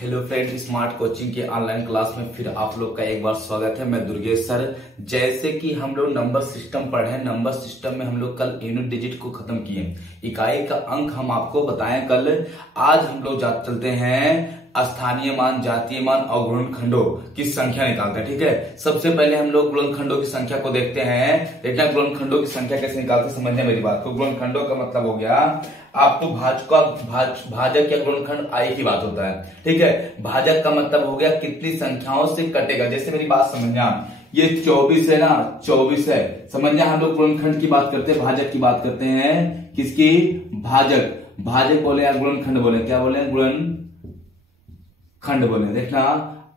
Hello friend, smart coaching के online class में फिर आप लोग का एक बार स्वागत है। मैं दुर्गेश सर। जैसे कि हम लोग नंबर सिस्टम पढ़े, नंबर सिस्टम में हम लोग कल यूनिट डिजिट को खत्म किए, इकाई का अंक हम आपको बताएं कल। आज हम लोग चलते हैं स्थानीय मान, जातीय मान और गुणनखंडों की संख्या निकालते हैं। ठीक है, सबसे पहले हम लोग गुणनखंडों की संख्या को देखते हैं। देखना गुणनखंडों की संख्या कैसे निकालते, समझने मेरी बात को। गुणनखंडों का मतलब हो गया आपको भाजक या गुणनखंड आई की बात होता है। ठीक है, भाजक का मतलब हो गया कितनी संख्याओं से कटेगा। जैसे मेरी बात समझना, ये 24 है ना, 24 है, समझना। हम लोग गुणनखंड की बात करते हैं, भाजक की बात करते हैं। किसकी? भाजक। भाजक बोले या गुणनखंड बोले, क्या बोले? गुणनखंड बोले। देखना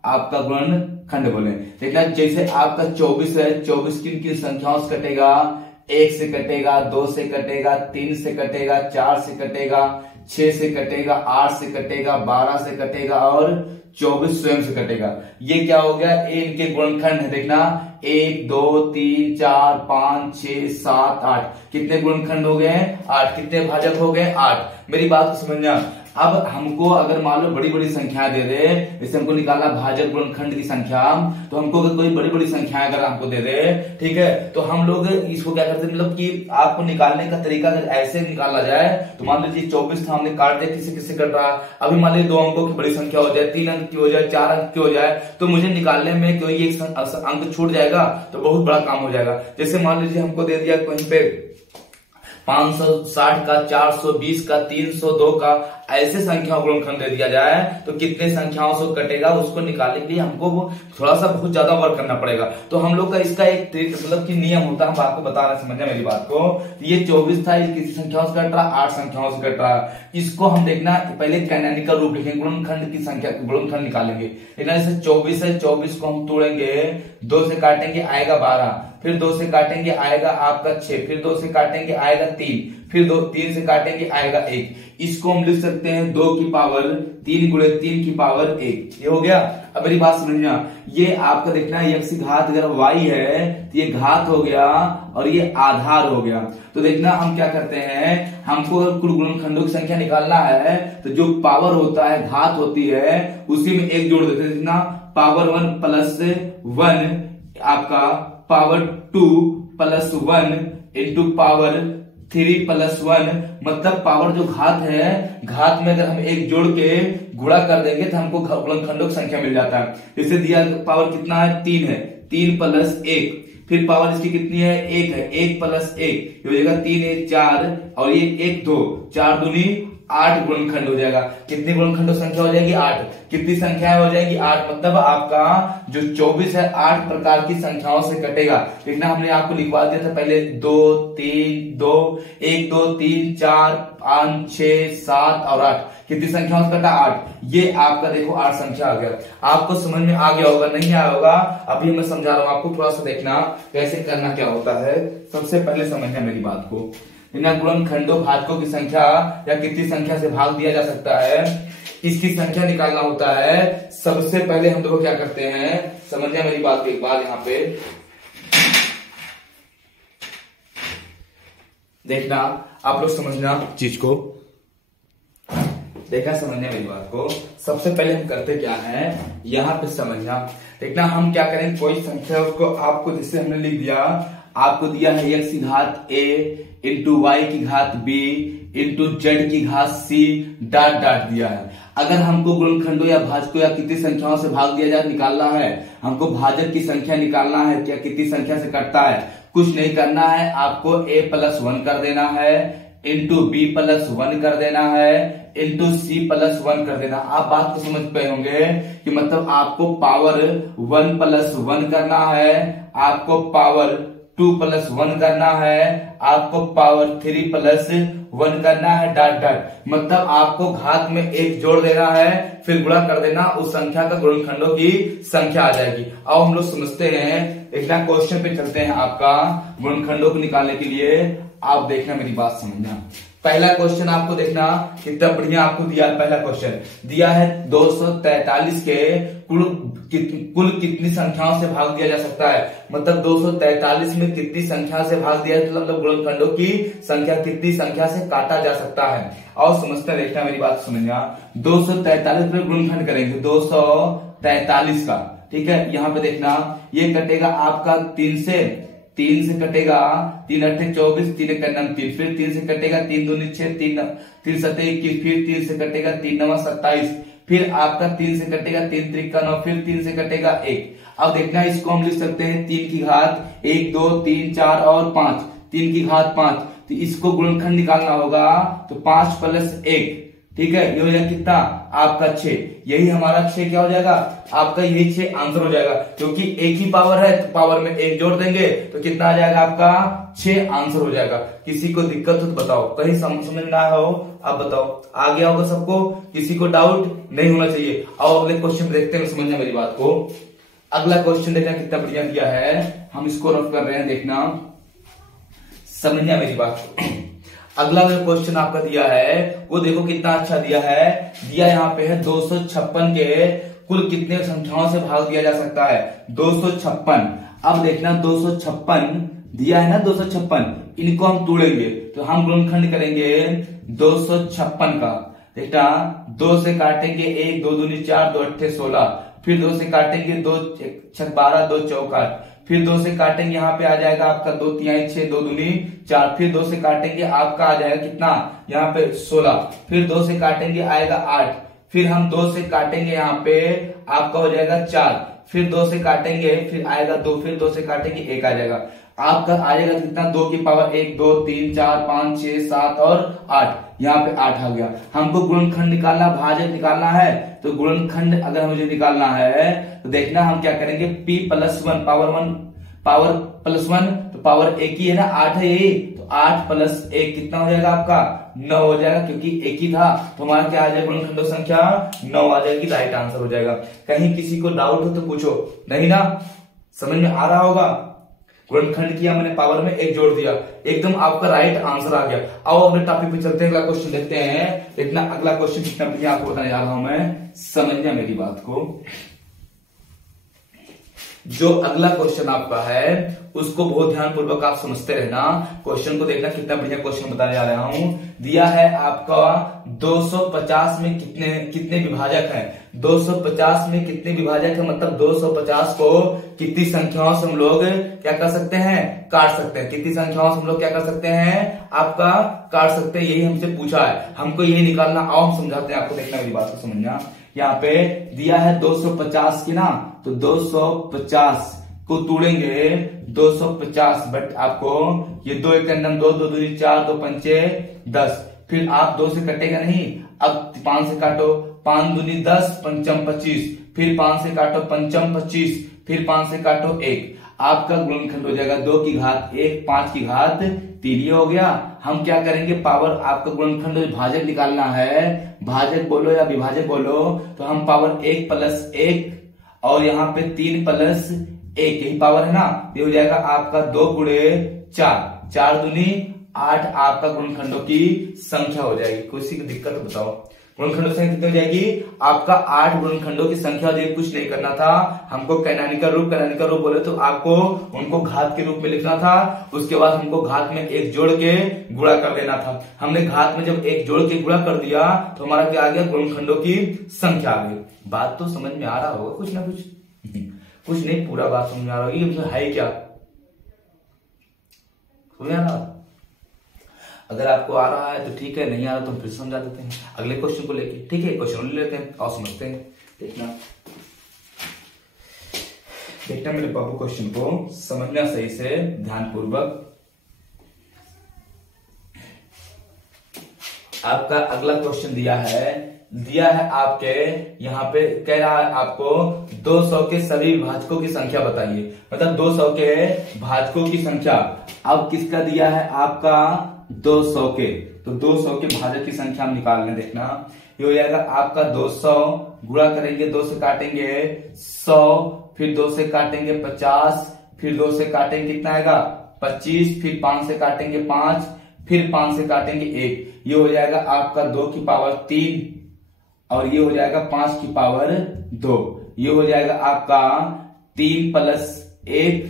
आपका गुणनखंड बोले। देखना जैसे आपका 24 है, 24 किन संख्याओं से कटेगा? 1 से कटेगा, 2 से कटेगा, 3 से कटेगा, 4 से कटेगा, 6 से कटेगा, 8 से कटेगा, 12 से कटेगा और 24 स्वयं से कटेगा। ये क्या हो गया? ये इनके गुणनखंड है। देखना 1 2 3 4 5 6 7 8 कितने गुणनखंड हो गए? 8। कितने भाजक हो गए? 8। मेरी बात को समझना। अब हमको अगर मान लो बड़ी बड़ी संख्या दे दे, जैसे हमको निकालना भाजक गुणनखंड की संख्या, तो हमको अगर कोई बड़ी बड़ी संख्या अगर हमको दे दे, ठीक है, तो हम लोग इसको क्या करते हैं, मतलब कि आपको निकालने का तरीका अगर ऐसे निकाला जाए तो मान लीजिए 24 था, हमने काट दिया, किससे किससे कट रहा। अभी मान लीजिए 2 अंकों की बड़ी संख्या हो जाए, 3 अंक की हो जाए, 4 अंक की हो जाए, तो मुझे निकालने में कोई एक अंक छूट जाएगा तो बहुत बड़ा काम हो जाएगा। जैसे मान लीजिए हमको दे दिया कहीं पे 560 का, 420 का, 302 का, ऐसे संख्याओं को गुणनखंड दे दिया जाए तो कितने संख्याओं से कटेगा, उसको निकालने के लिए हमको थोड़ा सा बहुत ज्यादा वर्क करना पड़ेगा। तो हम लोग का इसका एक मतलब कि नियम होता है, हम आपको बता रहे, समझना मेरी बात को। ये 24 था, किसी संख्याओं से कट रहा, 8 संख्याओं से कट रहा। इसको हम देखना पहले कैनोनिकल रूप लिखेंगे, गुणनखंड की संख्या गुणनखंड निकालेंगे। जैसे 24 है, 24 को हम तोड़ेंगे, 2 से काटेंगे आएगा 12, फिर 2 से काटेंगे आएगा आपका 6, फिर 2 से काटेंगे आएगा 3, फिर 3 से काटेंगे आएगा 1। इसको हम लिख सकते हैं 2 की पावर 3 गुणे 3 की पावर 1। ये हो गया। अब मेरी बात समझना, ये आपका देखना x घात अगर y है तो ये घात हो गया और ये आधार हो गया। तो देखना हम क्या करते हैं, हमको अगर कुल गुणनखंडों की संख्या निकालना है तो जो पावर होता है, घात होती है, उसी में 1 जोड़ देते हैं। देखना पावर 1 प्लस 1 आपका power 2 plus 1 into power 3 plus 1, मतलब पावर जो घात है, घात में अगर हम 1 जोड़ के गुणा कर देंगे तो हमको गुणनखंडों की संख्या मिल जाता है। जैसे दिया पावर कितना है? 3 है, 3 प्लस 1, फिर पावर इसकी कितनी है? 1 है, 1 प्लस 1 हो जाएगा 3 1 4 और ये 1 2, 4 दूनी 8 गुणनखंड हो जाएगा। कितनी गुणनखंडों संख्या हो जाएगी? 8। कितनी संख्या हो जाएगी? 8। मतलब आपका जो 24 है 8 प्रकार की संख्याओं से कटेगा। देखना हमने आपको लिखवा दिया था पहले 2 3 2 1 2 3 4 5 6 7 और 8। कितनी संख्याओं से कटा? 8। ये आपका देखो 8 संख्या आ गया। आपको समझ में आ गया होगा? नहीं आया होगा? अभी मैं समझा रहा हूं आपको, थोड़ा सा देखना कैसे करना क्या होता है। सबसे पहले समझना मेरी बात को। गुणनखंडों भाजकों की संख्या या कितनी संख्या से भाग दिया जा सकता है, इसकी संख्या निकालना होता है। सबसे पहले हम देखो क्या करते हैं, समझना मेरी बात को एक बार। यहाँ पे देखना, आप लोग समझना चीज को, देखना समझना मेरी बात को। सबसे पहले हम करते क्या है, यहाँ पे समझना। देखना हम क्या करें, कोई संख्या उसको आपको, जैसे हमने लिख दिया, आपको दिया है x घात a इंटू वाई की घात b इंटू जेड की घात c डॉट डॉट दिया है। अगर हमको गुणनखंडों या भाजकों या कितनी संख्याओं से भाग दिया जाए निकालना है, हमको भाजक की संख्या निकालना है, क्या कितनी संख्या से कटता है, कुछ नहीं करना है, आपको a प्लस 1 कर देना है, इंटू बी प्लस 1 कर देना है, इंटू सी प्लस 1 कर देना। आप बात को समझ पाए होंगे कि मतलब आपको पावर 1 प्लस 1 करना है, आपको पावर 2 प्लस 1 करना है, आपको पावर 3 प्लस 1 करना है, डॉट डॉट। मतलब आपको घात में 1 जोड़ देना है, फिर गुणा कर देना, उस संख्या का गुणनखंडों की संख्या आ जाएगी। अब हम लोग समझते हैं, देखना क्वेश्चन पे चलते हैं। आपका गुणनखंडों को निकालने के लिए आप देखना मेरी बात समझना। पहला क्वेश्चन आपको देखना कितना बढ़िया आपको दिया है। पहला क्वेश्चन दिया है 243 के कुल कितनी संख्याओं से भाग दिया जा सकता है। मतलब 243 में कितनी संख्या से भाग दिया है, तो मतलब गुणनखंडों की संख्या कितनी संख्या से काटा जा सकता है। और समझते हैं, देखना मेरी बात समझना। 243 में गुणनखंड करेंगे 243 का, ठीक है। यहाँ पे देखना ये कटेगा आपका 3 से कटेगा 3 8 24, 3 1 9 3, फिर 3 से कटेगा 3 2 6, 3 7 21, फिर 3 से कटेगा 3 9 27, फिर आपका 3 से कटेगा 3 3 9, फिर 3 से कटेगा 1। अब देखना इसको हम लिख सकते हैं 3 की घात 1 2 3 4 और 5, 3 की घात 5। तो इसको गुणनखंड निकालना होगा तो 5 + 1, ठीक है, ये हो जाएगा कितना आपका 6। यही हमारा 6 क्या हो जाएगा आपका, यही 6 आंसर हो जाएगा, क्योंकि एक ही पावर है तो पावर में 1 जोड़ देंगे तो कितना आ जाएगा आपका 6 आंसर हो जाएगा। किसी को दिक्कत हो तो बताओ, कहीं समझ ना हो आप बताओ, आ गया होगा सबको, किसी को डाउट नहीं होना चाहिए। और अगले क्वेश्चन देखते हैं, समझना मेरी बात को। अगला क्वेश्चन देखना कितना बढ़िया दिया है, हम इसको रफ कर रहे हैं, देखना समझना मेरी बात को। अगला जो क्वेश्चन आपका दिया है वो देखो कितना अच्छा दिया है। दिया यहाँ पे है 256 के कुल कितने संख्याओं से भाग दिया जा सकता है, 256। अब देखना 256 दिया है ना, 256 इनको हम तोड़ेंगे तो हम गुणनखंड करेंगे 256 का। देखना 2 से काटेंगे 1 2 दूनी 4 2 8 16, फिर 2 से काटेंगे 2 6 12 2 चौका, फिर 2 से काटेंगे यहाँ पे आ जाएगा आपका 2 3 6 2 दूनी 4, फिर 2 से काटेंगे आपका आ जाएगा कितना यहाँ पे 16, फिर 2 से काटेंगे आएगा 8, फिर हम 2 से काटेंगे यहाँ पे आपका हो जाएगा 4, फिर 2 से काटेंगे फिर आएगा 2, फिर 2 से काटेंगे 1 आ जाएगा आपका, आ जाएगा कितना 2 की पावर 1 2 3 4 5 6 7 और 8, यहाँ पे 8 आ गया। हमको गुणनखंड निकालना, भाजक निकालना है, तो गुणनखंड अगर मुझे निकालना है तो देखना हम क्या करेंगे, p + 1 पावर प्लस 1 तो पावर एक ही है ना, 8 है यही, तो 8 + 1 कितना हो जाएगा आपका 9 हो जाएगा, क्योंकि एक ही था तो हमारा क्या आ जाएगा गुणनखंडों संख्या 9 आ जाएगी, राइट आंसर हो जाएगा। कहीं किसी को डाउट हो तो पूछो, नहीं ना, समझ में आ रहा होगा। गुणनखंड किया मैंने, पावर में 1 जोड़ दिया, एकदम आपका राइट आंसर आ गया। आओ अगले टॉपिक पे चलते हैं, अगला क्वेश्चन देखते हैं। देखना अगला क्वेश्चन कितना बढ़िया आपको बताने जा रहा हूं मैं, समझना मेरी बात को। जो अगला क्वेश्चन आपका है उसको बहुत ध्यान पूर्वक आप समझते रहना, क्वेश्चन को देखना कितना बढ़िया क्वेश्चन बताने जा रहा हूं। दिया है आपका 250 में कितने विभाजक हैं, 250 में कितने विभाजक है, मतलब 250 को कितनी संख्याओं से हम लोग क्या कर सकते हैं, काट सकते हैं, कितनी संख्याओं से हम लोग क्या कर सकते हैं आपका काट सकते हैं, यही हमसे पूछा है, हमको यही निकालना। आओ हम समझाते हैं आपको, देखना मेरी बात को समझना। यहाँ पे दिया है 250 की ना, तो 250 को तोड़ेंगे 250, बट आपको ये 2 1 2 2 2 4 2 5 10, फिर आप 2 से कटेगा नहीं, अब 5 से काटो, 5 दूनी 10 5 25, फिर 5 से काटो 5 25, फिर 5 से काटो 1, आपका गुणनखंड हो जाएगा 2 की घात 1 5 की घात 3 हो गया। हम क्या करेंगे, पावर आपका गुणनखंड भाजक निकालना है, भाजक बोलो या विभाजक बोलो, तो हम पावर 1 + 1 और यहाँ पे 3 + 1 यही पावर है ना, ये हो जाएगा आपका 2 × 4 4 दूनी 8 आपका गुणनखंडों की संख्या हो जाएगी। किसी की दिक्कत बताओ, गुणनखंडों की संख्या कितनी हो जाएगी आपका 8 गुणनखंडों की संख्या हो जाएगी। कुछ नहीं करना था हमको, कैनोनिकल रूप बोले तो आपको उनको घात के रूप में लिखना था, उसके बाद हमको घात में 1 जोड़ के गुणा कर देना था। हमने घात में जब 1 जोड़ के गुणा कर दिया तो हमारा क्या आ गया, गुणनखंडों की संख्या आ गई। बात तो समझ में आ रहा होगा, कुछ ना कुछ नहीं, पूरा बात समझ में आ रहा होगी, है क्या समझ आ रहा। अगर आपको आ रहा है तो ठीक है, नहीं आ रहा तो हम फिर समझा देते हैं अगले क्वेश्चन को लेके, ठीक है। क्वेश्चन ले लेते हैं और समझते हैं। देखना मेरे बाबू, क्वेश्चन को समझना सही से ध्यान पूर्वक। आपका अगला क्वेश्चन दिया है आपके यहाँ पे, कह रहा है आपको 200 के सभी भाजकों की संख्या बताइए, मतलब 200 के भाजकों की संख्या। अब किसका दिया है आपका 200 के, तो 200 के भाजक की संख्या हम निकाल लें। देखना ये हो जाएगा आपका 200 गुणा करेंगे, 2 से काटेंगे 100, फिर 2 से काटेंगे 50, फिर 2 से काटेंगे कितना आएगा 25, फिर 5 से काटेंगे 5, फिर 5 से काटेंगे 1, ये हो जाएगा आपका 2 की पावर 3 और ये हो जाएगा 5 की पावर 2, ये हो जाएगा आपका 3 प्लस 1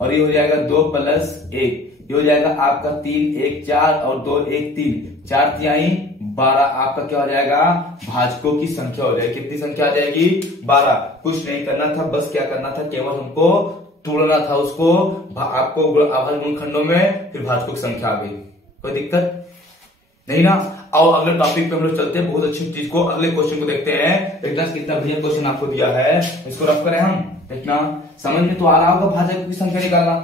और ये हो जाएगा 2 प्लस 1, ये हो जाएगा आपका 3 1 4 और 2 1 3, 4 तिहाई 12 आपका क्या हो जाएगा भाजकों की संख्या हो जाएगी। कितनी संख्या आ जाएगी 12। कुछ नहीं करना था, बस क्या करना था, केवल हमको तोड़ना था उसको आपको अवकल गुणनखंडों में, फिर भाजकों की संख्या आ गई। कोई दिक्कत नहीं ना। और अगले टॉपिक पे हम लोग चलते हैं, बहुत अच्छी चीज को, अगले क्वेश्चन को देखते हैं। देखना कितना बढ़िया क्वेश्चन आपको दिया है, इसको रफ करें हम। देखना समझ में तो आ रहा होगा भाजकों की संख्या निकालना,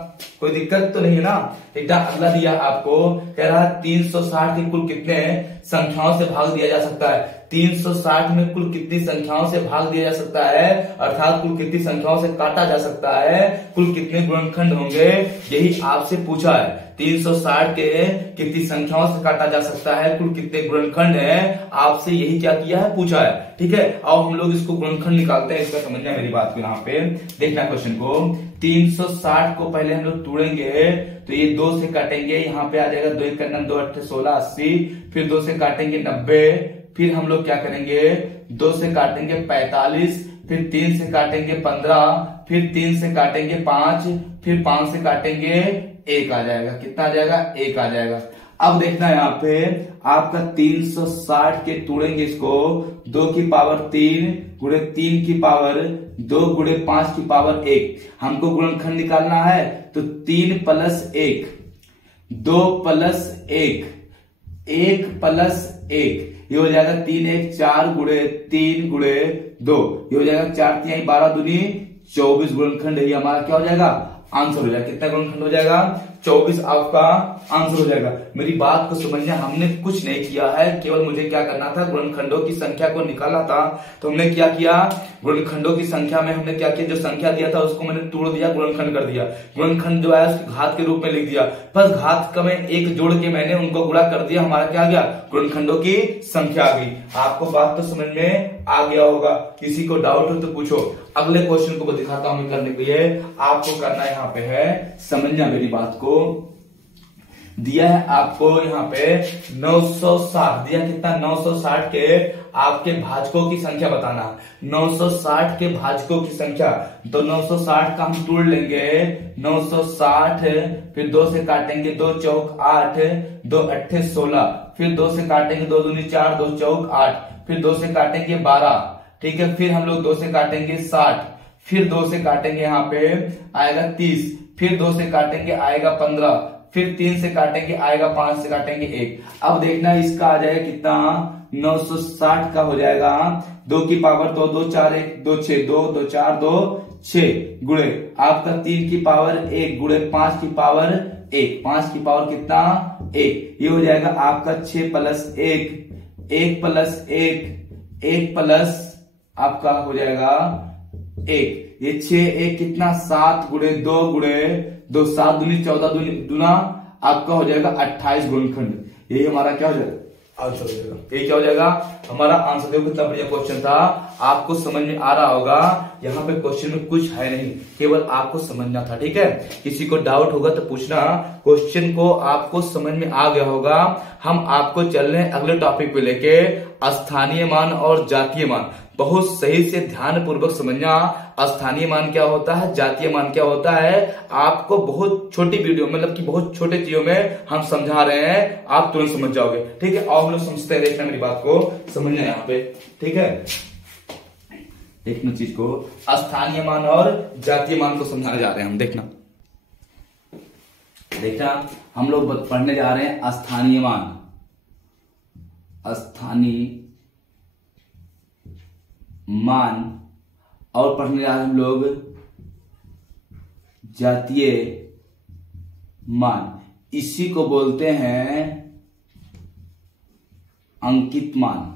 कोई दिक्कत तो नहीं है ना। देखना अगला दिया आपको, कह रहा है 360 के कुल कितने संख्याओं से भाग दिया जा सकता है। 360 में कुल कितनी संख्याओं से भाग दिया जा सकता है, अर्थात कुल कितनी संख्याओं से काटा जा सकता है, कुल कितने गुणनखंड होंगे, यही आपसे पूछा है। 360 के कितनी संख्याओं से काटा जा सकता है, कुल कितने गुणनखंड है, आपसे यही क्या किया है, पूछा है। ठीक है, अब हम लोग इसको गुणनखंड निकालते हैं, इसका समझना मेरी बात को। यहाँ पे देखना क्वेश्चन को, 360 को पहले हम लोग तोड़ेंगे तो ये 2 से काटेंगे, यहाँ पे आ जाएगा 2 1 2 8 16 80, फिर 2 से काटेंगे 90, फिर हम लोग क्या करेंगे 2 से काटेंगे 45, फिर 3 से काटेंगे 15, फिर 3 से काटेंगे 5, फिर 5 से काटेंगे 1 आ जाएगा। कितना आ जाएगा 1 आ जाएगा। अब देखना यहाँ पे आपका 360 के तोड़ेंगे इसको, 2 की पावर 3 गुणे 3 की पावर 2 गुणे 5 की पावर 1, हमको गुणनखंड निकालना है। तो 3 प्लस 1 2 प्लस 1 1 प्लस 1, ये हो जाएगा 3 1 4 गुणे 3 गुणे 2, ये हो जाएगा 4 3 12 दूनी 24 गुणनखंड, ये हमारा क्या हो जाएगा आंसर हो जाएगा। कितना गुणनखंड हो जाएगा 24 आपका आंसर हो जाएगा। मेरी बात को समझना, हमने कुछ नहीं किया है, केवल मुझे क्या करना था गुणनखंडों की संख्या को निकालना था। तो हमने क्या किया, गुणनखंडों की संख्या में हमने क्या किया, जो संख्या दिया था उसको मैंने तोड़ दिया, गुणनखंड कर दिया। गुणनखंड जो है उसकी घात के रूप में लिख दिया, बस घात का में 1 जोड़ के मैंने उनको गुणा कर दिया, हमारा क्या आ गया गुणनखंडों की संख्या आ गई। आपको बात तो समझ में आ गया होगा, किसी को डाउट हो तो पूछो। अगले क्वेश्चन को दिखाता हूं करने के लिए, आपको करना यहाँ पे है समझना मेरी बात को। दिया है आपको यहाँ पे 960 दिया, कितना 960 के आपके भाजकों की संख्या बताना। 960 के भाजकों की संख्या, तो 960 का हम तोड़ लेंगे, 960 फिर 2 से काटेंगे 2 चौक 8 2 अट्ठे 16, फिर 2 से काटेंगे 2 दूनी 4 2 चौक 8, फिर 2 से काटेंगे 12, ठीक है, फिर हम लोग 2 से काटेंगे 60, फिर 2 से काटेंगे यहाँ पे आएगा 30, फिर 2 से काटेंगे आएगा 15, फिर 3 से काटेंगे आएगा 5 से काटेंगे 1। अब देखना इसका आ जाएगा कितना 960 का हो जाएगा 2 की पावर 2 2 4 1 2 6 2 2 4 2 6 गुणे आपका 3 की पावर 1 गुणे 5 की पावर 1, 5 की पावर कितना 1, ये हो जाएगा आपका 6 प्लस 1 1 प्लस 1 1 प्लस आपका हो जाएगा 1, ये 6 1 कितना 7 गुणे 2 गुणे 2 7 दूनी 14 दूनी दूना आपका हो जाएगा 28 गुणनखंड। यही हमारा क्या हो जाएगा आंसर हो जाएगा। ये क्या हो जाएगा हमारा आंसर। देखो कितना बढ़िया क्वेश्चन था, आपको समझ में आ रहा होगा। यहाँ पे क्वेश्चन में कुछ है नहीं, केवल आपको समझना था। ठीक है, किसी को डाउट होगा तो पूछना। क्वेश्चन को आपको समझ में आ गया होगा। हम आपको चल रहे हैं अगले टॉपिक पे लेके, स्थानीय मान और जातीय मान। बहुत सही से ध्यान पूर्वक समझना, स्थानीय मान क्या होता है, जातीय मान क्या होता है। आपको बहुत छोटी वीडियो मतलब कि बहुत छोटे चीजों में हम समझा रहे हैं, आप तुरंत समझ जाओगे। ठीक है, और हम लोग समझते हैं, देखना मेरी बात को समझना यहाँ पे। ठीक है, देखना चीज को, स्थानीय मान और जातीय मान को समझाने जा रहे हैं हम। देखना हम लोग पढ़ने जा रहे हैं स्थानीय मान, स्थानीय मान, और पढ़ने जा रहे हैं हम लोग जातीय मान। इसी को बोलते हैं अंकित मान।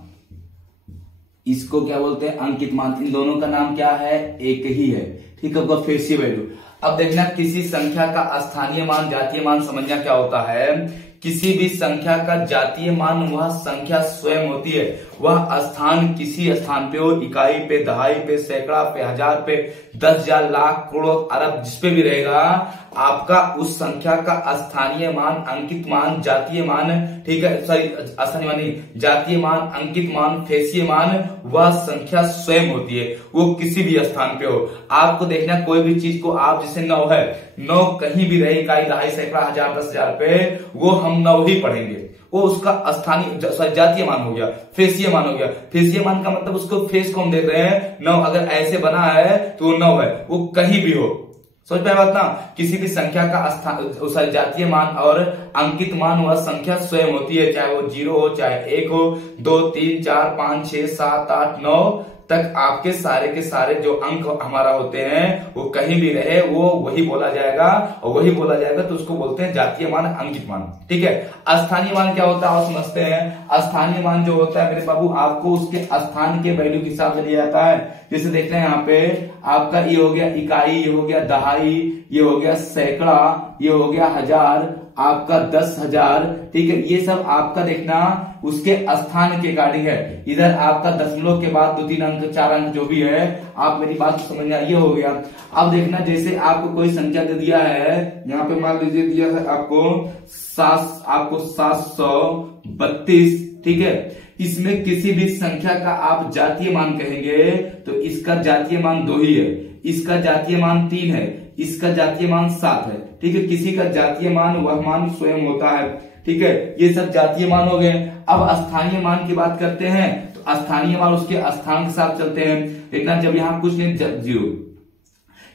इसको क्या बोलते हैं अंकित मान। इन दोनों का नाम क्या है, एक ही है। ठीक है, उसका फेसी वैल्यू। अब देखना किसी संख्या का स्थानीय मान जातीय मान समझना क्या होता है। किसी भी संख्या का जातीय मान वह संख्या स्वयं होती है वह स्थान किसी स्थान पे हो, इकाई पे, दहाई पे, सैकड़ा पे, हजार पे, 10,000, लाख, करोड़, अरब, जिसपे भी रहेगा, आपका उस संख्या का स्थानीय मान, अंकित मान, जातीय मान, ठीक है, सॉरी स्थानीय मान नहीं, जातीय मान, अंकित मान, फेसीय मान, वह संख्या स्वयं होती है, वो किसी भी स्थान पे हो। आपको देखना कोई भी चीज को आप जैसे 9 है, 9 कहीं भी रहे, इकाई, दहाई, सैकड़ा, हजार, 10,000 पे, वो हम 9 ही पढ़ेंगे, वो उसका स्थानीय जातीय मान हो गया, फेसीय मान हो गया। फेसीय मान का मतलब उसको फेस को हम देख रहे हैं 9, अगर ऐसे बना है तो वो 9 है, वो कहीं भी हो। समझ पाए बात ना, किसी भी संख्या का स्थान जातीय मान और अंकित मान वह संख्या स्वयं होती है, चाहे वो 0 हो, चाहे 1 हो, 2, 3, 4, 5, 6, 7, 8, 9 तक आपके सारे के सारे जो अंक हमारा होते हैं, वो कहीं भी रहे वो वही बोला जाएगा, और वही बोला जाएगा तो उसको बोलते हैं जातीय मान, अंकित मान। ठीक है, स्थानीय मान क्या होता है आप समझते हैं। स्थानीय मान जो होता है मेरे बाबू, आपको उसके स्थान के वैल्यू के हिसाब से लिया जाता है। जैसे देखते हैं यहाँ पे आपका ये हो गया इकाई, ये हो गया दहाई, ये हो गया सैकड़ा, ये हो गया हजार, आपका 10,000, ठीक है, ये सब आपका देखना उसके स्थान के अकॉर्डिंग है। इधर आपका दशमलव के बाद 2-3 अंक, 4 अंक जो भी है, आप मेरी बात समझना, ये हो गया। अब देखना जैसे आपको कोई संख्या दे दिया है, यहाँ पे मान लीजिए दिया है आपको 732, ठीक है, इसमें किसी भी संख्या का आप जातीय मान कहेंगे तो इसका जातीय मान 2 ही है, इसका जातीय मान 3 है, इसका जातीय मान 7 है, ठीक है, किसी का जातीय मान वह मान स्वयं होता है। ठीक है, ये सब जातीय मान हो गए। अब स्थानीय मान की बात करते हैं तो स्थानीय मान उसके स्थान के साथ चलते हैं। देखना जब यहाँ कुछ नहीं 0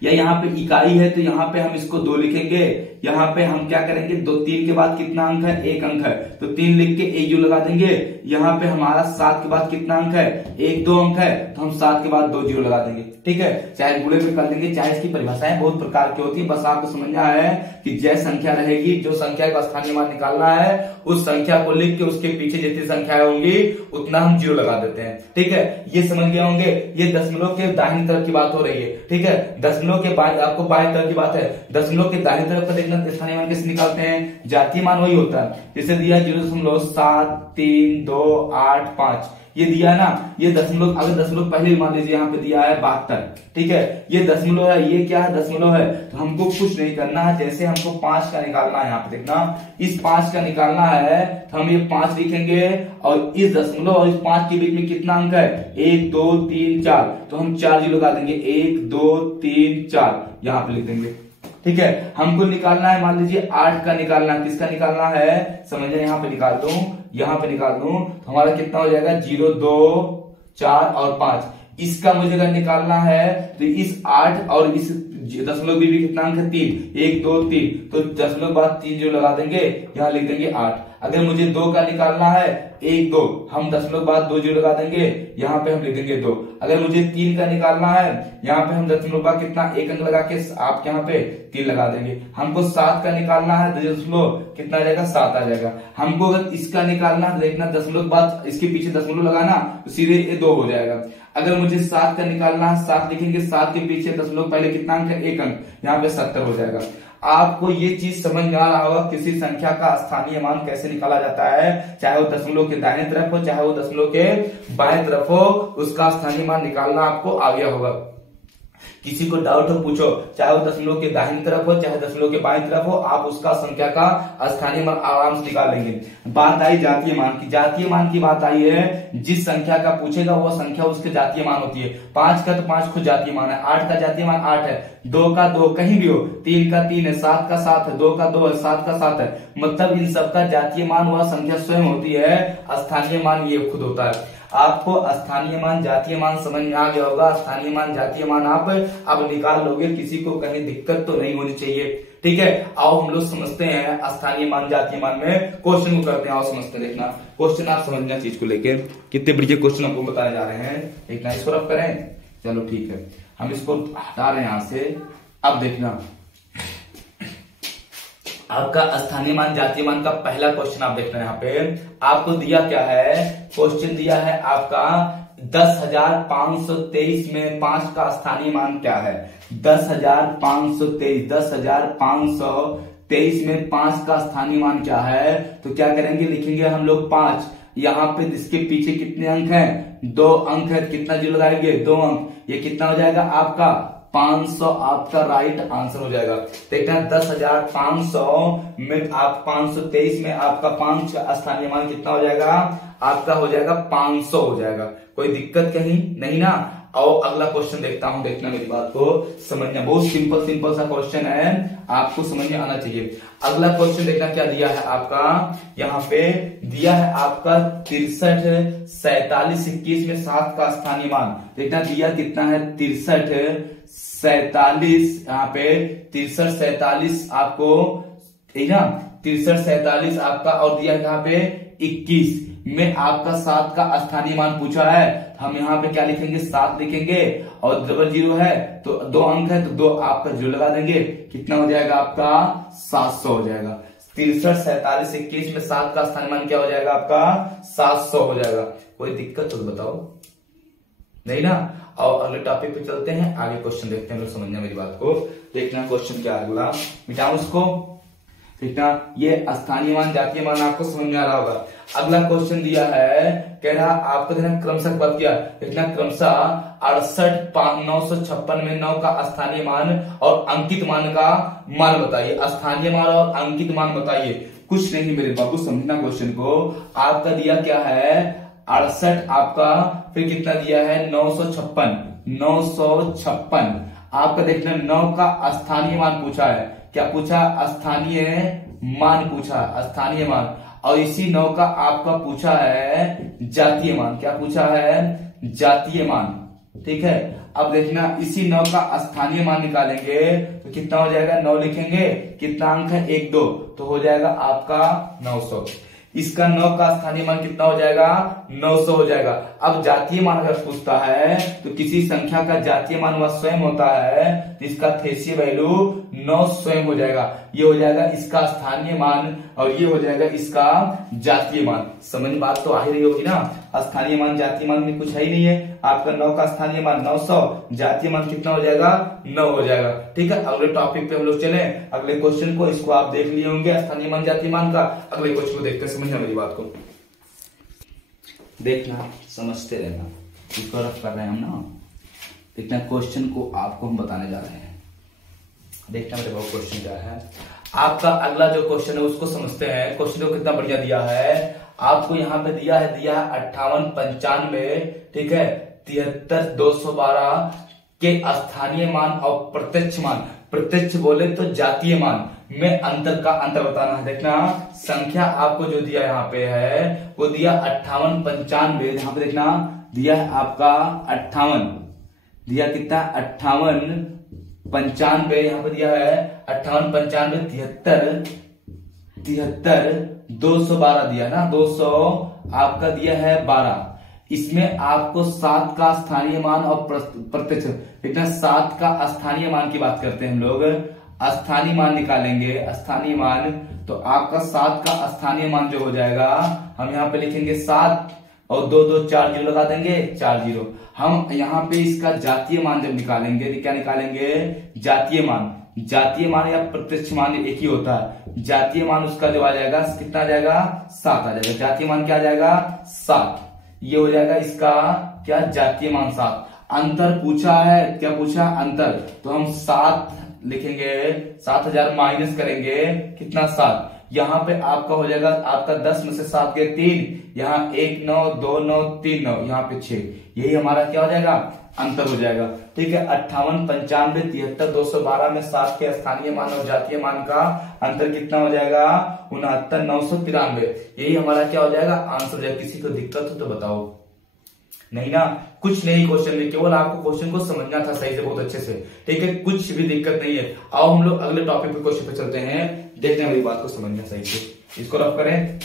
या यहाँ पे इकाई है तो यहाँ पे हम इसको 2 लिखेंगे, यहाँ पे हम क्या करेंगे 2, 3 के बाद कितना अंक है, 1 अंक है तो 3 लिख के एक जीरो लगा देंगे। यहाँ पे हमारा 7 के बाद कितना अंक है, 1-2 अंक है तो हम 7 के बाद 2 जीरो लगा देंगे। ठीक है, चाहे गुणे पे कर देंगे, चाहे इसकी परिभाषाएं बहुत प्रकार की होती है, बस आपको समझना है कि जैसे संख्या रहेगी, जो संख्या का स्थानीय मान निकालना है उस संख्या को लिख के उसके पीछे जितनी संख्याएं होंगी उतना हम जीरो लगा देते हैं। ठीक है, ये समझ गए होंगे। ये दशमलव के दाहिनी तरफ की बात हो रही है। ठीक है, दशमलव के बाएं, आपको बाएं तरफ की बात है, दशमलव के दाहिनी तरफ का देखना स्थानीय मान कैसे निकालते हैं, जातीय मान वही होता है। जैसे दिया 0.73285 ये दिया ना, ये दशमलव, अगर दशमलव पहले मान लीजिए यहाँ पे दिया है 72, ठीक है, ये दशमलव है, ये क्या है दशमलव है, तो हमको कुछ नहीं करना है, जैसे हमको 5 का निकालना है, यहाँ पे देखना इस 5 का निकालना है तो हम ये 5 लिखेंगे और इस दशमलव और इस 5 के बीच में कितना अंक है, 1 2 3 4, तो हम 4 जीरो लगा देंगे, 1 2 3 4 यहाँ पे लिख देंगे। ठीक है, हमको निकालना है मान लीजिए 8 का निकालना है, किसका निकालना है समझे, यहाँ पे निकाल दूं, यहाँ पे निकाल दूं तो हमारा कितना हो जाएगा 0 2 4 और 5। इसका मुझे अगर निकालना है तो इस 8 और इस दशमलव भी कितना अंक है 3, 1 2 3, तो दशमलव बाद 3 जो लगा देंगे, यहाँ लिख देंगे 8। अगर मुझे 2 का निकालना है 1 2, हम दशमलव बाद 2 जीरो लगा देंगे, यहाँ पे हम लिख देंगे 2। अगर मुझे 3 का निकालना है, यहाँ पे हम दशमलव बाद कितना 1 अंक लगा के आप यहाँ पे 3 लगा देंगे। हमको 7 का निकालना है, दशमलव कितना आ जाएगा 7 आ जाएगा। हमको अगर इसका निकालना है, देखना दशमलव बाद इसके पीछे दशमलव लगाना तो सीधे ये 2 हो जाएगा। अगर मुझे 7 का निकालना है, 7 लिखेंगे, 7 के पीछे दशमलव पहले कितना अंक है 1 अंक, यहाँ पे 70 हो जाएगा। आपको ये चीज समझ में आ रहा होगा किसी संख्या का स्थानीय मान कैसे निकाला जाता है, चाहे वो दशमलव के दाहिने तरफ हो चाहे वो दशमलव के बाएं तरफ हो, उसका स्थानीय मान निकालना आपको आ गया होगा। किसी को डाउट हो पूछो, चाहे वो दशमलव के दाहिनी तरफ हो चाहे दशमलव के बाईं तरफ हो, आप उसका संख्या का स्थानीय मान आराम से निकाल लेंगे। बात आई जातीय मान की, जातीय मान की बात आई है, जिस संख्या का पूछेगा वो संख्या उसके जातीय मान होती है। 5 का तो 5 खुद जातीय मान है, 8 का जातीय मान 8 है, 2 का 2 कहीं भी हो, 3 का 3 है, 7 का 7 है, 2 का 2 है, 7 का 7 है, मतलब इन सबका जातीय मान वह संख्या स्वयं होती है, स्थानीय मान ये खुद होता है। आपको स्थानीय मान जातीय मान समझ में आ गया होगा। स्थानीय मान जातीय मान आप अब निकाल लोगे, किसी को कहीं दिक्कत तो नहीं होनी चाहिए। ठीक है, आओ हम लोग समझते हैं स्थानीय मान जातीय मान में क्वेश्चन को करते हैं। आओ समझते हैं, देखना क्वेश्चन आप समझना चीज को लेके, कितने बढ़िया क्वेश्चन आपको बताने जा रहे हैं। देखना इसको रब करें, चलो ठीक है, हम इसको हटा रहे हैं यहां से। अब देखना आपका स्थानीय मान जातीय मान का पहला क्वेश्चन आप देख रहे हैं। यहाँ पे आपको दिया क्या है, क्वेश्चन दिया है आपका 10,523 में 5 का स्थानीय मान क्या है। 10,523 में 5 का स्थानीय मान क्या है, तो क्या करेंगे, लिखेंगे हम लोग 5, यहाँ पे इसके पीछे कितने अंक हैं? 2 अंक है। कितना जीरो लगाएंगे? 2 अंक। ये कितना हो जाएगा आपका? 500 आपका राइट आंसर हो जाएगा। देखना 10,500 में आप 523 में आपका 5 का स्थानीय मान कितना हो जाएगा? आपका हो जाएगा 500 हो जाएगा। कोई दिक्कत कहीं नहीं ना। और अगला क्वेश्चन देखता हूं, देखना मेरी बात को समझना। बहुत सिंपल सा क्वेश्चन है, आपको समझ में आना चाहिए। अगला क्वेश्चन देखना क्या दिया है आपका, यहाँ पे दिया है आपका 63, 47, 21 में 7 का स्थानीय मान। देखना दिया कितना है? 63, 47, यहाँ पे 63, 47 आपको, ठीक ना, 63, 47 आपका, और दिया यहाँ पे 21 में आपका 7 का स्थानीय मान पूछा है। हम यहाँ पे क्या लिखेंगे? 7 लिखेंगे, और डबल जीरो है तो 2 अंक है तो 2 आपका जीरो लगा देंगे। कितना हो जाएगा आपका? 700 हो जाएगा। 63, 47, 21 में 7 का स्थानीय मान क्या हो जाएगा आपका? 700 हो जाएगा। कोई दिक्कत तो बताओ नहीं ना। और अगले टॉपिक पे चलते हैं, आगे क्वेश्चन देखते हैं, लोग समझना मेरी बात को। देखना क्वेश्चन क्या है अगला, मिटाऊं इसको। देखना ये स्थानीय मान जातीय मान आपको समझ में आ रहा होगा। अगला क्वेश्चन दिया है, कह रहा आपको देखना क्रमशः बात किया। देखना क्रमशः 68, 956 में 9 का स्थानीय मान और अंकित मान का मान बताइए। स्थानीय मान और अंकित मान बताइए। कुछ नहीं मेरे बाबू, समझना क्वेश्चन को। आपका दिया क्या है? 68 आपका, फिर कितना दिया है? 956, 956 आपका। देखना 9 का स्थानीय मान पूछा है। क्या पूछा? स्थानीय मान पूछा, स्थानीय मान। और इसी 9 का आपका पूछा है जातीय मान। क्या पूछा है? जातीय मान। ठीक है, अब देखना इसी 9 का स्थानीय मान निकालेंगे तो कितना हो जाएगा? 9 लिखेंगे, कितना अंक है? 1 2, तो हो जाएगा आपका 900। इसका 9 का स्थानीय मान कितना हो जाएगा? 900 हो जाएगा। अब जातीय मान अगर पूछता है तो किसी संख्या का जातीय मान वह स्वयं होता है, तो इसका थेसिय वैल्यू 9 स्वयं हो जाएगा। ये हो जाएगा इसका स्थानीय मान और ये हो जाएगा इसका जातीय मान। समझ बात तो आ ही रही होगी ना। स्थानीय मान जातीय मान में कुछ है ही नहीं है। आपका 9 का स्थानीय मान 900, जातीय मान कितना हो जाएगा? 9 हो जाएगा। ठीक है, अगले टॉपिक पे हम लोग चले। अगले क्वेश्चन को, इसको आप देख लिए होंगे स्थानीय मान जातीय मान का। अगले क्वेश्चन को देखते समझना मेरी बात को। देखना, समझते रहना, इसको रफ कर रहे हैं हम ना। देखना क्वेश्चन को आपको हम बताने जा रहे हैं। देखना मेरे बहुत क्वेश्चन क्या है आपका। अगला जो क्वेश्चन है उसको समझते हैं। क्वेश्चन को कितना बढ़िया दिया है आपको। यहाँ पे दिया है 58, 95, ठीक है, 73, 212 के स्थानीय मान और प्रत्यक्ष मान। प्रत्यक्ष बोले तो जातीय मान में अंतर का अंतर बताना है। देखना संख्या आपको जो दिया यहाँ पे है वो दिया 58, 95। यहाँ पे देखना दिया है आपका 58, दिया कितना? 58, 95। यहाँ पे दिया है 58, 95, 73, 212 दिया ना, 200 आपका दिया है 12। इसमें आपको 7 का स्थानीय मान और प्रत्यक्ष। देखना 7 का स्थानीय मान की बात करते हैं हम लोग। स्थानीय मान निकालेंगे, स्थानीय मान, तो आपका 7 का स्थानीय मान जो हो जाएगा, हम यहाँ पे लिखेंगे 7 और 2 2 4 जीरो लगा देंगे, 4 जीरो। हम यहाँ पे इसका जातीय मान जब निकालेंगे तो क्या निकालेंगे? जातीय मान। जातीय मान या प्रत्यक्ष मान एक ही होता है। जातीय मान उसका जो आ जाएगा कितना आ जाएगा? 7 आ जाएगा। जातीय मान क्या आ जाएगा? 7। ये हो जाएगा इसका क्या? जातीय मान 7। अंतर पूछा है, क्या पूछा? अंतर। तो हम 7 लिखेंगे, 7000 माइनस करेंगे, कितना? 7। यहाँ पे आपका हो जाएगा, आपका 10 में से 7 के 3, यहाँ 1 9 2 9 3 9, यहाँ पे 6। यही हमारा क्या हो जाएगा? अंतर हो जाएगा। ठीक है, 58, 95, 73, 212 में 7 के स्थानीय मान और जातीय मान का अंतर कितना हो जाएगा? 69, 993। यही हमारा क्या हो जाएगा? आंसर हो जाएगा। किसी को दिक्कत हो तो बताओ। नहीं ना, कुछ नहीं क्वेश्चन में, केवल आपको क्वेश्चन को समझना था सही से, बहुत अच्छे से। ठीक है, कुछ भी दिक्कत नहीं है। आओ हम लोग अगले टॉपिक पे, क्वेश्चन पे चलते हैं। देखते हैं मेरी बात को समझना सही से। इसको रफ करें,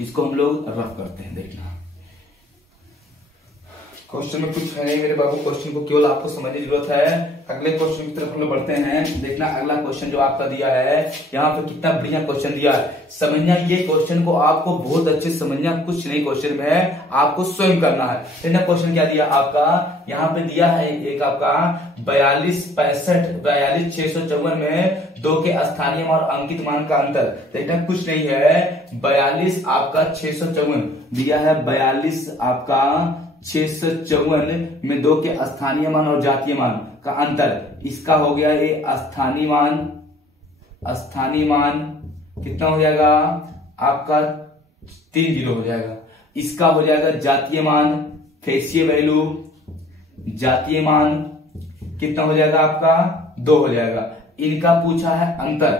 इसको हम लोग रफ करते हैं। देखना क्वेश्चन में कुछ है नहीं मेरे बाबू, क्वेश्चन को केवल आपको समझने की जरूरत है। अगले क्वेश्चन की तरफ हम लोग बढ़ते हैं। देखना अगला क्वेश्चन जो आपका दिया है यहाँ पे कितना बढ़िया क्वेश्चन दिया है। समझना ये क्वेश्चन को आपको बहुत अच्छे समझना, कुछ नहीं क्वेश्चन में आपको स्वयं करना है। देखना क्वेश्चन क्या दिया आपका, यहाँ पे दिया है एक आपका 42,654 में 2 के स्थानीय मान और अंकित मान का अंतर। देखना कुछ नहीं है, 42 आपका 654 दिया है, 42 आपका 654 में 2 के स्थानीय मान और जातीय मान का अंतर। इसका हो गया ये स्थानीय मान कितना हो जाएगा आपका 3 जीरो हो जाएगा। इसका हो जाएगा जातीय मान, फेसिए वैल्यू जातीय मान कितना हो जाएगा आपका 2 हो जाएगा। इनका पूछा है अंतर,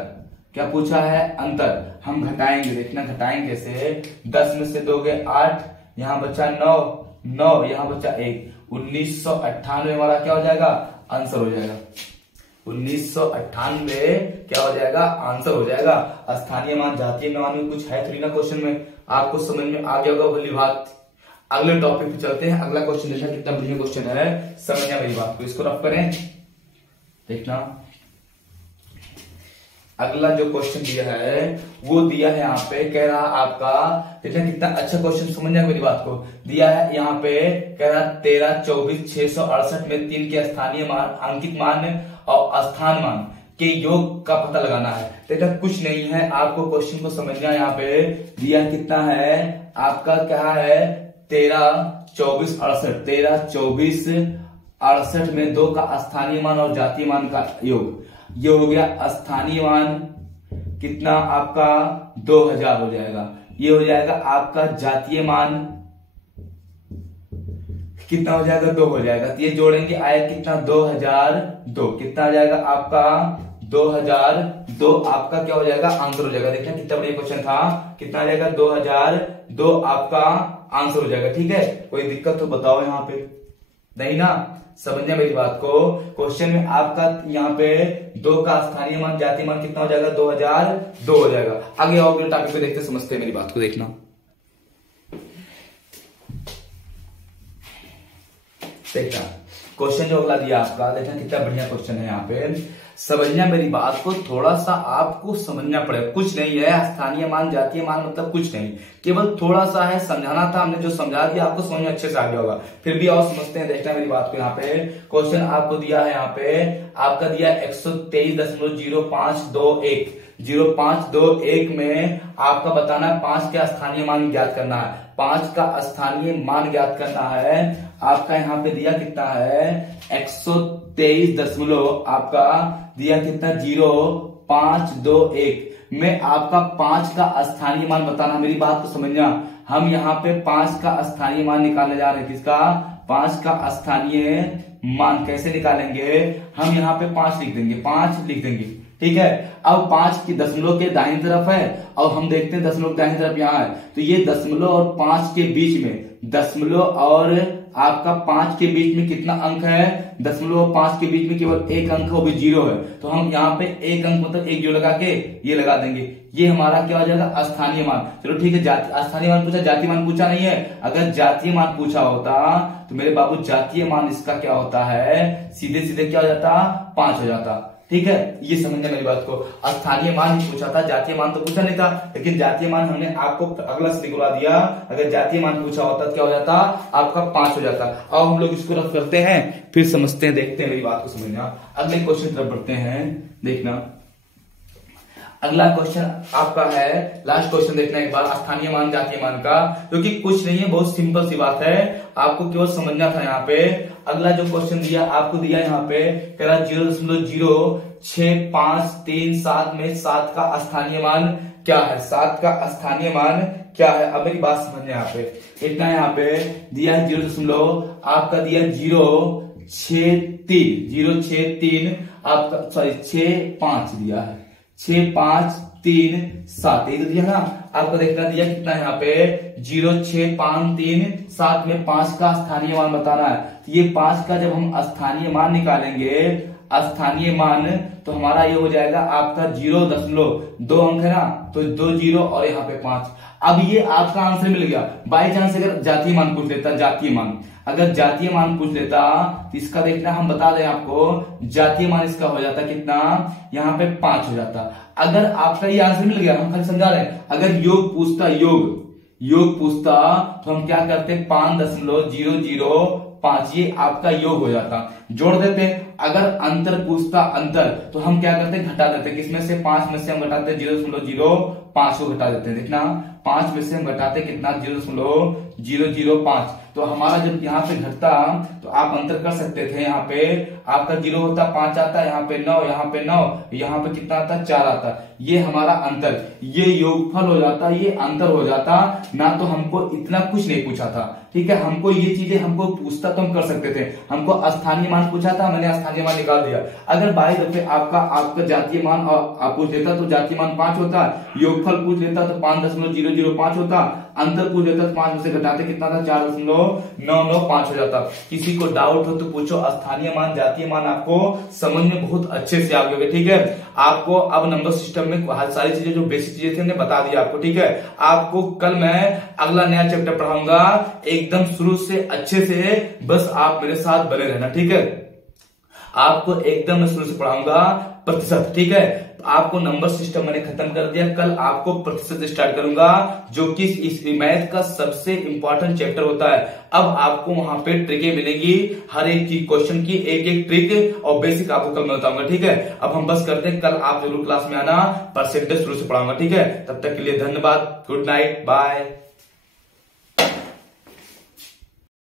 क्या पूछा है अंतर, हम घटाएंगे। देखना घटाएंगे कैसे, 10 में से 2 गए 8, यहां बचा 9, यहां बचा 1, 1998 वाला क्या हो जाएगा आंसर हो जाएगा। 1998 क्या हो जाएगा आंसर हो जाएगा। स्थानीय मान जातीय मान में कुछ है थोड़ी ना क्वेश्चन में, आपको समझ में आ गया होगा भली बात। अगले टॉपिक पे चलते हैं। अगला क्वेश्चन देखना कितना बढ़िया क्वेश्चन है, समझना मेरी बात को, इसको रफ करें। देखना अगला जो क्वेश्चन दिया है वो दिया है यहाँ पे, कह रहा आपका, देखना कितना अच्छा क्वेश्चन, समझना मेरी बात को। दिया है यहाँ पे कह रहा 13, 24, 668 में 3 के स्थानीय मान, अंकित मान और स्थान मान के योग का पता लगाना है। देखना कुछ नहीं है, आपको क्वेश्चन को समझना। यहाँ पे दिया कितना है आपका, क्या है 13, 24, 68, 13, 24, 68 में 2 का स्थानीय मान और जातीय मान का योग। ये हो गया स्थानीय मान कितना आपका 2000 हो जाएगा। ये हो जाएगा आपका जातीय मान कितना हो जाएगा 2 हो जाएगा। तो ये जोड़ेंगे आया कितना 2002, कितना आ जाएगा आपका 2002 आपका क्या हो जाएगा आंसर हो जाएगा। देखना कितना बढ़िया क्वेश्चन था, कितना आ जाएगा 2002 आपका आंसर हो जाएगा। ठीक है, कोई दिक्कत तो बताओ यहाँ पे, नहीं ना, समझना मेरी बात को। क्वेश्चन में आपका यहाँ पे 2 का स्थानीय मान जातीय मान कितना हो जाएगा 2002 हो जाएगा। आगे और अगले टॉपिक पे देखते समझते हैं मेरी बात को। देखना क्वेश्चन जो अगला दिया आपका, देखना कितना बढ़िया क्वेश्चन है। यहाँ पे समझना मेरी बात को, थोड़ा सा आपको समझना पड़ेगा, कुछ नहीं है स्थानीय मान जातीय मान मतलब कुछ नहीं, केवल थोड़ा सा है, समझाना था हमने, जो समझा दिया आपको समझ में अच्छे से आ गया होगा। फिर भी और समझते हैं, देखना मेरी बात को। यहाँ पे क्वेश्चन आपको दिया है, यहाँ पे आपका दिया 123.0521 0521 में आपका बताना है 5 का स्थानीय मान ज्ञात करना है। 5 का स्थानीय मान ज्ञात करना है। आपका यहाँ पे दिया कितना है 123 आपका दिया कितना 0521 में आपका 5 का स्थानीय मान बताना। मेरी बात को समझना, हम यहाँ पे 5 का स्थानीय मान निकालने जा रहे हैं। किसका 5 का स्थानीय मान कैसे निकालेंगे, हम यहाँ पे 5 लिख देंगे, 5 लिख देंगे। ठीक है, अब 5 की दशमलव के दाहिनी तरफ है और हम देखते हैं दशमलव दाहिनी तरफ यहाँ है, तो ये दशमलव और 5 के बीच में, दशमलव और आपका 5 के बीच में कितना अंक है, दशमलव और 5 के बीच में केवल एक अंक है, वो भी 0 है। तो हम यहाँ पे एक अंक मतलब 1 जो लगा के ये लगा देंगे, ये हमारा क्या हो जाएगा स्थानीय मान। चलो ठीक है, स्थानीय मान पूछा, जातीय मान पूछा नहीं है। अगर जातीय मान पूछा होता तो मेरे बाबू जातीय मान इसका क्या होता है, सीधे सीधे क्या हो जाता 5 हो जाता। ठीक है, ये समझना मेरी बात को। स्थानीय मान ही पूछा था, जातीय मान तो पूछा नहीं था, लेकिन जातीय मान हमने आपको अगला से निकलवा दिया। अगर जातीय मान पूछा होता तो क्या हो जाता आपका 5 हो जाता। अब हम लोग इसको रफ करते हैं, फिर समझते हैं, देखते हैं, मेरी बात को समझना। अगले क्वेश्चन तरफ बढ़ते हैं। देखना अगला क्वेश्चन आपका है, लास्ट क्वेश्चन देखना एक बार, स्थानीय मान जातीय मान का, क्योंकि कुछ नहीं है, बहुत सिंपल सी बात है, आपको केवल समझना था। यहाँ पे अगला जो क्वेश्चन दिया आपको दिया यहाँ पे कह रहा 0.06537 में 7 का स्थानीय मान क्या है, 7 का स्थानीय मान क्या है। अब मेरी बात समझना यहाँ पे, इतना यहाँ पे दिया है 0. आपका दिया 0.63 आपका, सॉरी 6.5 दिया है, 6.537 ये तो दिया ना आपको। देखना दिया कितना है यहाँ पे 0.6537 में 5 का स्थानीय मान बताना है। तो ये 5 का जब हम स्थानीय मान निकालेंगे, स्थानीय मान, तो हमारा ये हो जाएगा आपका 0.2 अंक है ना, तो 2 0 और यहाँ पे 5। अब ये आपका आंसर मिल गया। बाई चांस अगर जातीय मान पूछ लेता, जातीय मान, अगर जातीय मान पूछ लेता तो इसका देखना, हम बता दें आपको, जातीय मान इसका हो जाता कितना, यहाँ पे 5 हो जाता। अगर आपका ये आंसर मिल गया, हम खाली समझा रहे हैं, अगर योग पूछता, योग पूछता तो हम क्या करते, 5.005, ये आपका योग हो जाता, जोड़ देते। अगर अंतर पूछता, अंतर, तो हम क्या करते, घटा देते, किसमें से, 5 में से हम घटाते 0.05 को घटा देते हैं। देखना 5 में से हम घटाते कितना, 0.005। तो हमारा जब यहाँ पे घटता तो आप अंतर कर सकते थे, यहाँ पे आपका 0 होता, 5 आता, यहाँ पे 9, यहाँ पे 9, यहाँ पे कितना आता, 4 आता। ये हमारा अंतर, ये योगफल हो जाता, ये अंतर हो जाता ना। तो हमको इतना कुछ नहीं पूछा था, ठीक है। हमको ये चीजें हमको पूछता तो हम कर सकते थे। हमको स्थानीय मान पूछा था, मैंने स्थानीय मान निकाल दिया। अगर बाई दफे आपका जातीय मान आप पूछ लेता तो जातीय मान 5 होता, योगफल पूछ लेता तो 5.005 होता, अंतर पूछ लेता तो 5 में से घटाते कितना था, 4.995 हो जाता। किसी को डाउट हो तो पूछो। स्थानीय मान, जातीय मान आपको समझ में बहुत अच्छे से आ गए, ठीक है। आपको अब नंबर सिस्टम में सारी चीजें, जो बेसिक चीजें थी, हमने बता दिया आपको, ठीक है। आपको कल मैं अगला नया चैप्टर पढ़ाऊंगा एकदम शुरू से अच्छे से, बस आप मेरे साथ बने रहना, ठीक है। आपको एकदम शुरू से पढ़ाऊंगा प्रतिशत, ठीक है। आपको नंबर सिस्टम मैंने खत्म कर दिया, कल आपको प्रतिशत स्टार्ट करूंगा, जो कि इस मैथ का सबसे इंपॉर्टेंट चैप्टर होता है। अब आपको वहां पे ट्रिकें मिलेंगी, हर एक की क्वेश्चन की एक एक ट्रिक और बेसिक आपको कल मैं बताऊंगा, ठीक है। अब हम बस करते हैं, कल आप जरूर क्लास में आना, परसेंटेज शुरू से पढ़ाऊंगा, ठीक है। तब तक के लिए धन्यवाद, गुड नाइट, बाय।